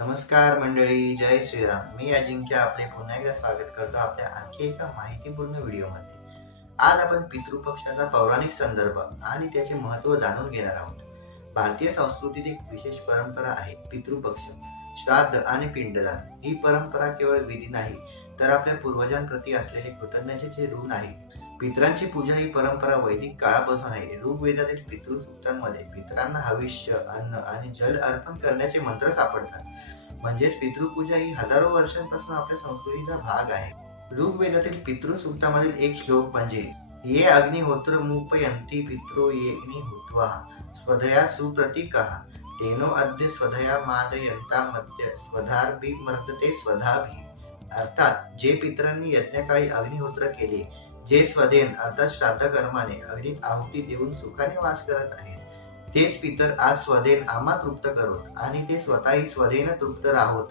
नमस्कार मंडळी जय श्रीराम. मी अजिंक्य आपले पुन्हा एकदा स्वागत करतो आपल्या आणखी एका माहितीपूर्ण व्हिडिओमध्ये. आज आपण पितृपक्षाचा पौराणिक संदर्भ आणि त्याचे महत्त्व जाणून घेणार आहोत. भारतीय संस्कृतीत एक विशेष परंपरा आहे पितृपक्ष. श्राद्ध आणि पिंडदान. ही परंपरा केवळ विधी नाही तर आपल्या पूर्वजांप्रती असलेले कृतज्ञतेचे ऋण आहे पितरांची पूजा ही परंपरा वैदिक काळापासून आहे. ऋग्वेदातील पितृसूक्तांमध्ये पितरांना हविष्य अन्न आणि जल अर्पण करण्याचे मंत्र सापडतात. म्हणजेच पितृपूजा ही हजारो वर्षांपासून आपल्या संस्कृतीचा भाग आहे. ऋग्वेदातील पितृसूक्तामधील एक श्लोक म्हणजे ये अग्निहोत्र मुपयंती पित्रो ये हुत्वा स्वधया सुप्रतीकः तेनो अद्य स्वधया मादयंता मध्य स्वधार्भी मर्दते स्वधाभी। अर्थात जे पितरांनी यज्ञकाळी अग्निहोत्र केले जे स्वदेन अर्थात श्राद्ध कर्माने अग्नीत आहुती देऊन सुखाने वास करत आहेत तेच पितर आज स्वदेन आम्हा तृप्त करोत आणि ते स्वतःही स्वदेन तृप्त राहोत.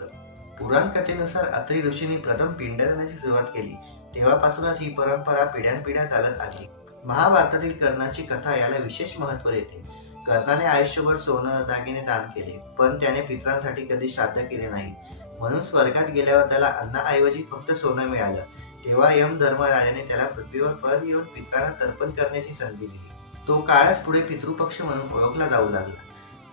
पुराण कथेनुसार अत्री ऋषींनी प्रथम पिंडदानाची सुरुवात केली तेव्हापासूनच ही परंपरा पिढ्यानपिढ्या चालत आली. महाभारतातील कर्णाची कथा याला विशेष महत्त्व देते. कर्णाने आयुष्यभर सोनं दागिने दान केले पण त्याने पितरांसाठी कधी श्राद्ध केले नाही. म्हणून स्वर्गात गेल्यावर त्याला अन्नाऐवजी फक्त सोनं मिळालं. तेव्हा यम धर्मराजाने त्याला पृथ्वीवर परत येऊन पितरांना तर्पण करण्याची संधी दिली. तो काळच पुढे पितृपक्ष म्हणून ओळखला जाऊ लागला.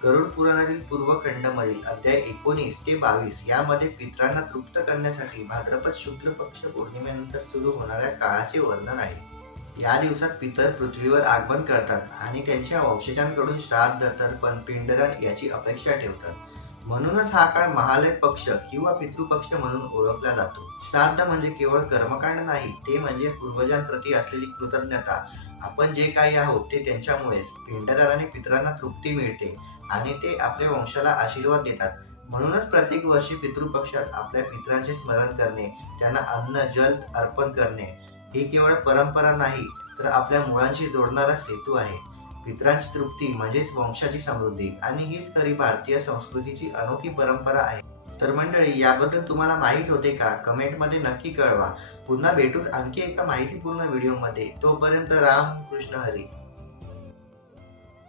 गरुड पुराणातील पूर्वखंडमधील अध्याय एकोणीस ते बावीस यामध्ये पितरांना तृप्त करण्यासाठी भाद्रपद शुक्ल पक्ष पौर्णिमेनंतर सुरू होणाऱ्या काळाचे वर्णन आहे. या दिवसात पितर पृथ्वीवर आगमन करतात आणि त्यांच्या वंशजांकडून श्राद्ध तर्पण पिंडदान याची अपेक्षा ठेवतात. म्हणूनच हा काळ महालय पक्ष किंवा पितृपक्ष म्हणून ओळखला जातो. श्राद्ध म्हणजे केवळ कर्मकांड नाही ते म्हणजे पूर्वजांप्रती असलेली कृतज्ञता. आपण जे काही आहोत ते त्यांच्यामुळेच. पिंडदाराने पितरांना तृप्ती मिळते आणि ते आपल्या वंशाला आशीर्वाद देतात. म्हणूनच प्रत्येक वर्षी पितृपक्षात आपल्या पितरांचे स्मरण करणे त्यांना अन्न जल अर्पण करणे ही केवळ परंपरा नाही तर आपल्या मुळांशी जोडणारा सेतू आहे. मित्रांची तृप्ती म्हणजेच वंशाची समृद्धी. आणि हीच खरी भारतीय संस्कृतीची अनोखी परंपरा आहे. तर मंडळी याबद्दल तुम्हाला माहीत होते का? कमेंटमध्ये नक्की कळवा. पुन्हा भेटू आणखी एका माहितीपूर्ण व्हिडिओमध्ये. तोपर्यंत राम कृष्ण हरी.